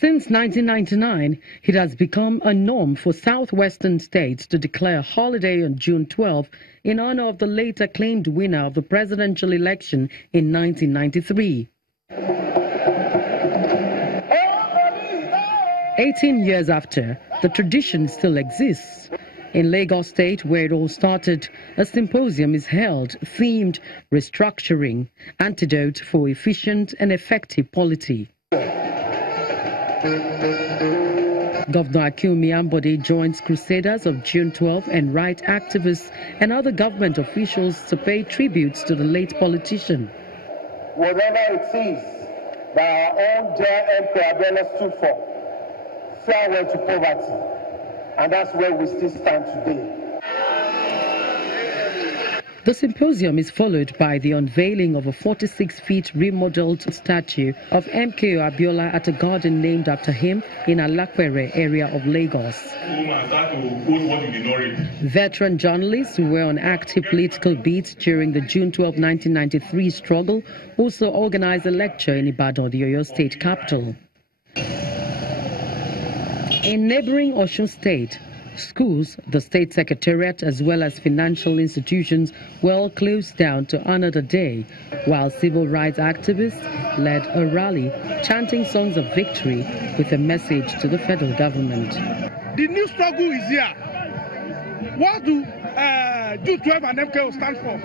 Since 1999, it has become a norm for southwestern states to declare a holiday on June 12 in honor of the late acclaimed winner of the presidential election in 1993. 18 years after, the tradition still exists. In Lagos State, where it all started, a symposium is held themed Restructuring, Antidote for Efficient and Effective Polity. Governor Akinwumi Ambode joins crusaders of June 12 and right activists and other government officials to pay tributes to the late politician. Whatever it is that our own dear Emperor Abiola stood for, farewell to poverty, and that's where we still stand today. The symposium is followed by the unveiling of a 46-feet remodeled statue of MKO Abiola at a garden named after him in Alakwere area of Lagos. Veteran journalists who were on active political beats during the June 12, 1993 struggle also organized a lecture in Ibadan, the Oyo State capital. In neighboring Osun State, schools, the state secretariat, as well as financial institutions were all closed down to honor the day, while civil rights activists led a rally chanting songs of victory with a message to the federal government. The new struggle is here. What do June 12 and MKO stand for?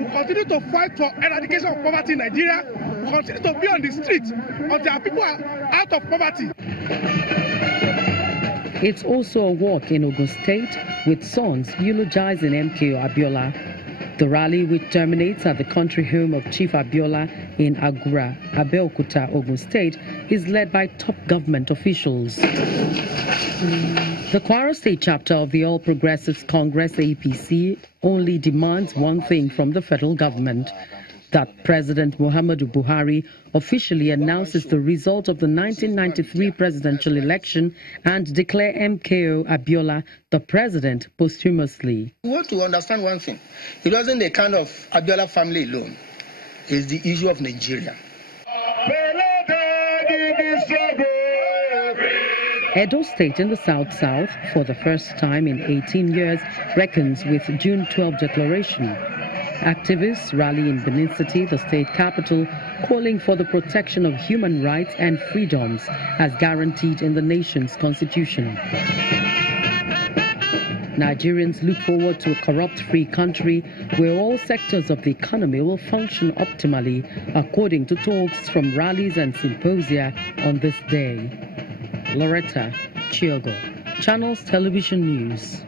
We continue to fight for eradication of poverty in Nigeria. We continue to be on the street until our people are out of poverty. It's also a walk in Ogun State with songs eulogizing MKO Abiola. The rally, which terminates at the country home of Chief Abiola in Agura, Abeokuta, Ogun State, is led by top government officials. The Kwara State chapter of the All Progressives Congress, APC, only demands one thing from the federal government: that President Muhammadu Buhari officially announces the result of the 1993 presidential election and declare MKO Abiola the president posthumously. We want to understand one thing. It wasn't the kind of Abiola family alone. It's the issue of Nigeria. Edo State in the South-South, for the first time in 18 years, reckons with June 12 declaration. Activists rally in Benin City, the state capital, calling for the protection of human rights and freedoms as guaranteed in the nation's constitution. Nigerians look forward to a corrupt-free country where all sectors of the economy will function optimally, according to talks from rallies and symposia on this day. Loretta Chiogo, Channels Television News.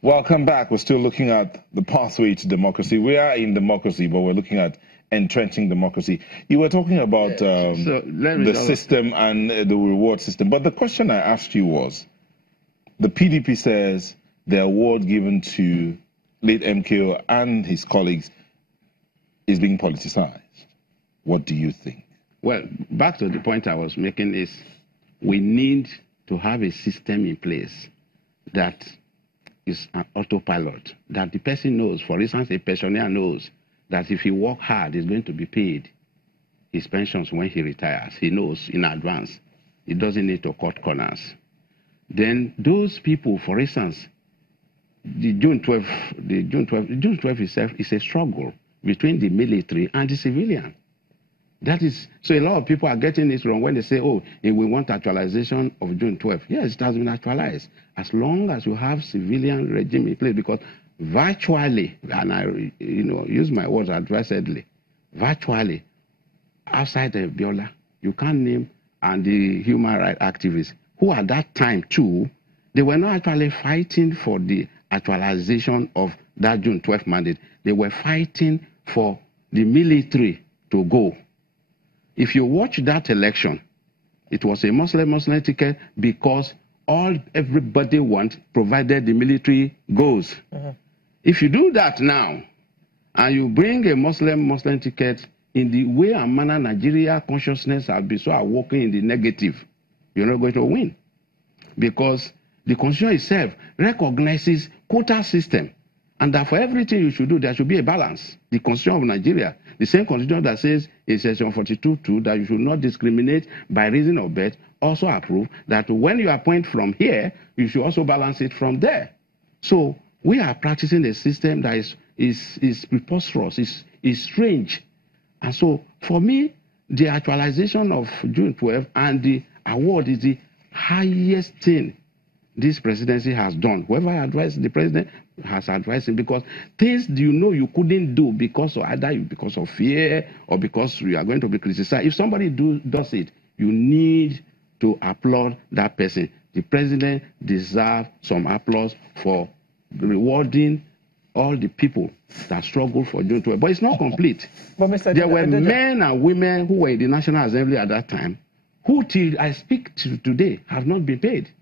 Welcome back. We're still looking at the pathway to democracy. We are in democracy, but we're looking at entrenching democracy. You were talking about the system and the reward system. But the question I asked you was, the PDP says the award given to late MKO and his colleagues is being politicized. What do you think? Well, back to the point I was making is we need to have a system in place that is an autopilot, that the person knows. For instance, a pensioner knows that if he works hard, he's going to be paid his pensions when he retires. He knows in advance. He doesn't need to cut corners. Then those people, for instance, the June 12 itself is a struggle between the military and the civilian. That is, so a lot of people are getting it wrong when they say, oh, we want actualization of June 12. Yes, it has been actualized. As long as you have civilian regime in place, because virtually, and I use my words advisedly, virtually, outside of Abiola, you can't name, and the human rights activists, who at that time too, they were not actually fighting for the actualization of that June 12 mandate. They were fighting for the military to go. If you watch that election, it was a Muslim ticket because everybody wants, provided the military goes. If you do that now, and you bring a Muslim ticket in the way and manner Nigeria consciousness has been so working in the negative, you're not going to win. Because the Constitution itself recognizes quota system, and that for everything you should do, there should be a balance. The Constitution of Nigeria, the same Constitution that says in Section 42(2) that you should not discriminate by reason of birth, also approve that when you appoint from here, you should also balance it from there. So we are practicing a system that is preposterous, is strange. And so for me, the actualization of June 12 and the award is the highest thing this presidency has done. Whoever advised the president has advised him, because things you couldn't do because of either because of fear or because you are going to be criticized. If somebody does it, you need to applaud that person. The president deserves some applause for rewarding all the people that struggled for June 12. But it's not complete. But there were men and women who were in the National Assembly at that time who, till I speak to today, have not been paid.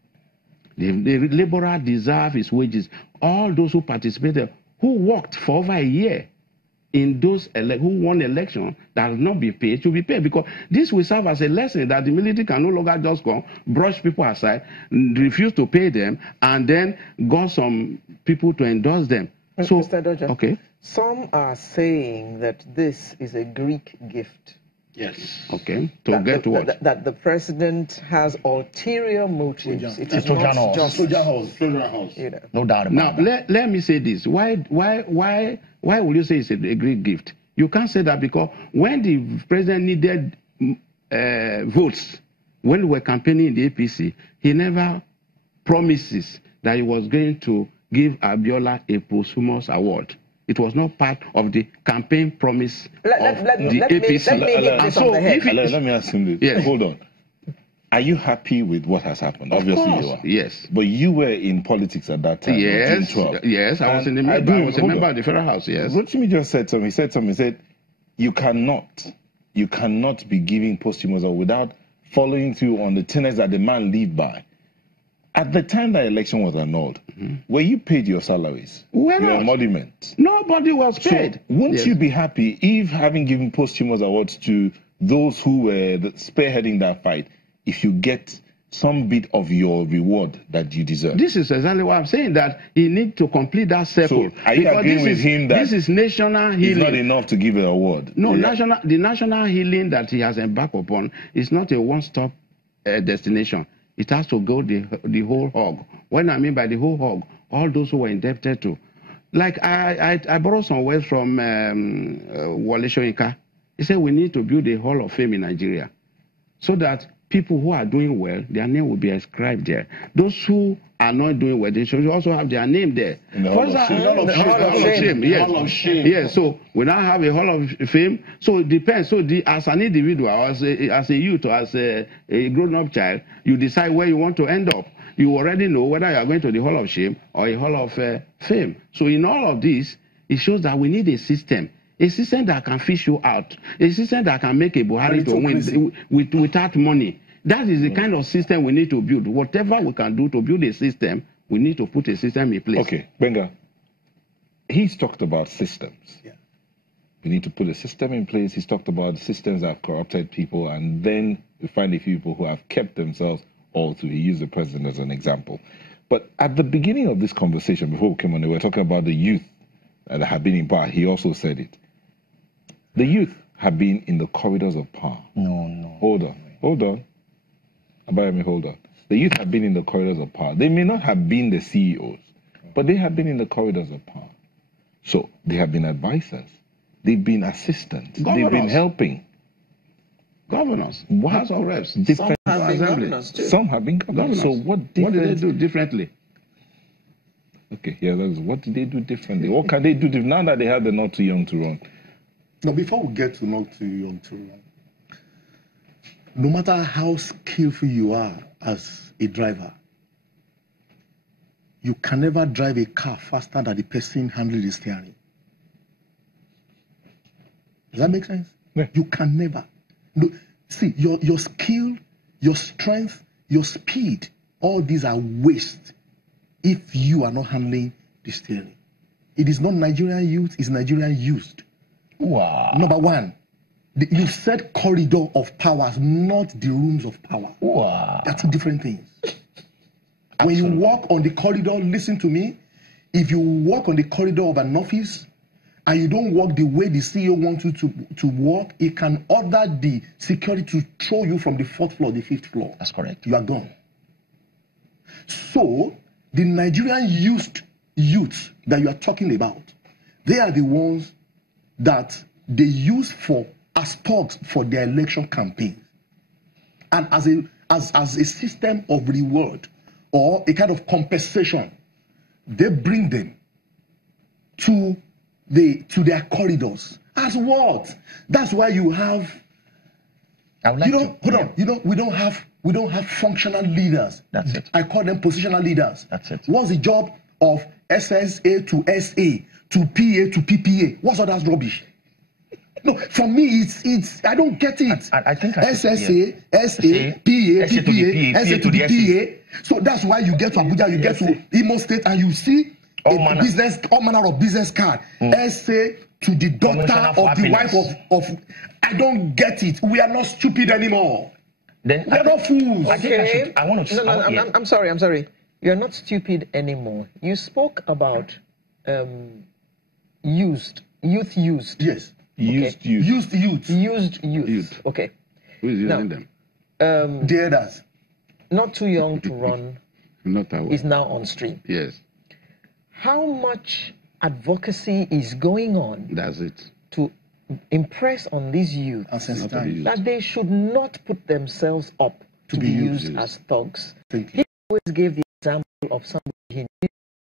The laborer deserves his wages. All those who participated, who worked for over a year in those who won election that have not been paid, should be paid, because this will serve as a lesson that the military can no longer just come, brush people aside, refuse to pay them, and then got some people to endorse them. So, Mr. Doja, okay. Some are saying that this is a Greek gift. Yes. Okay. To get what? That the president has ulterior motives. It is not just No doubt about now, that. let me say this. Why will you say it's a Greek gift? You can't say that, because when the president needed votes, when we were campaigning in the APC, he never promises that he was going to give Abiola a posthumous award. It was not part of the campaign promise of the APC. Let me ask him this. Yes. Hold on. Are you happy with what has happened? Obviously you are. Yes. But you were in politics at that time. Yes. June 12. Yes, I was a member of the Federal House, yes. Rotimi just said something. He said, you cannot be giving posthumous or without following through on the tenets that the man lived by. At the time that election was annulled, were you paid your salaries? Your emoluments? Nobody was paid. So won't you be happy if, having given posthumous awards to those who were spearheading that fight, if you get some bit of your reward that you deserve? This is exactly what I'm saying, that he needs to complete that circle. So are you agreeing with him that this is national healing? It's not enough to give an award? No, the national healing that he has embarked upon is not a one-stop destination. It has to go the whole hog. When I mean by the whole hog, all those who were indebted to. Like I borrowed some words from Wole Soyinka. He said we need to build a hall of fame in Nigeria so that people who are doing well, their name will be inscribed there. Those who are not doing well, they should also have their name there. In the Hall of Shame. Yes. So we now have a Hall of Fame. So it depends. So as an individual, as a youth, or as a grown-up child, you decide where you want to end up. You already know whether you are going to the Hall of Shame or a Hall of Fame. So in all of this, it shows that we need a system that can fish you out, a system that can make a Buhari to win without money. That is the kind of system we need to build. Whatever we can do to build a system, we need to put a system in place. Okay, Benga, he's talked about systems. Yeah. We need to put a system in place. He's talked about systems that have corrupted people, and then we find a few people who have kept themselves all through. He used the president as an example. But at the beginning of this conversation, before we came on, we were talking about the youth that have been in power. He also said it. The youth have been in the corridors of power. No. Hold on. Abayami, hold on. The youth have been in the corridors of power. They may not have been the CEOs, but they have been in the corridors of power. So they have been advisors. They've been assistants. Governors. They've been helping. Governors. House of Reps. Different Some have been governors too. Some have been governors. So what did they do differently? Okay, yeah, what did they do differently? What can they do differently now that they have the not too young to run? Now, before we get to not too young to run, no matter how skillful you are as a driver, you can never drive a car faster than the person handling the steering. Does that make sense? Yeah. You can never. No, see, your skill, your strength, your speed, all these are waste if you are not handling the steering. It is not Nigerian youth, it's Nigerian used. Wow. Number one, you said corridor of powers, not the rooms of power. Wow. They're two different things. When you walk on the corridor, listen to me. If you walk on the corridor of an office and you don't walk the way the CEO wants you to walk, he can order the security to throw you from the 4th floor, the 5th floor. That's correct. You are gone. So, the Nigerian youths that you are talking about, they are the ones that they use as thugs for their election campaign. And as a system of reward or a kind of compensation, they bring them to their corridors. As what? That's why you have. I would like hold on. You know, we don't have functional leaders. That's it. I call them positional leaders. That's it. What's the job of SSA to SA to PA to PPA? What's all that rubbish? No, for me, it's I don't get it. I think SSA, SA, PA, PPA, SA to the PA. So that's why you get to Abuja, you get to Imo State, and you see all manner of business card. SA to the daughter of the wife of. I don't get it. We are not stupid anymore. Then we are not fools. Okay. I'm sorry. You're not stupid anymore. You spoke about youth used. Yes. Okay. Used youth. Okay. Who is using them? The others. Not too young to run. Is now on stream. Yes. How much advocacy is going on? That's it. To impress on these youth that they should not put themselves up to be used as thugs. He always gave the example of somebody he knew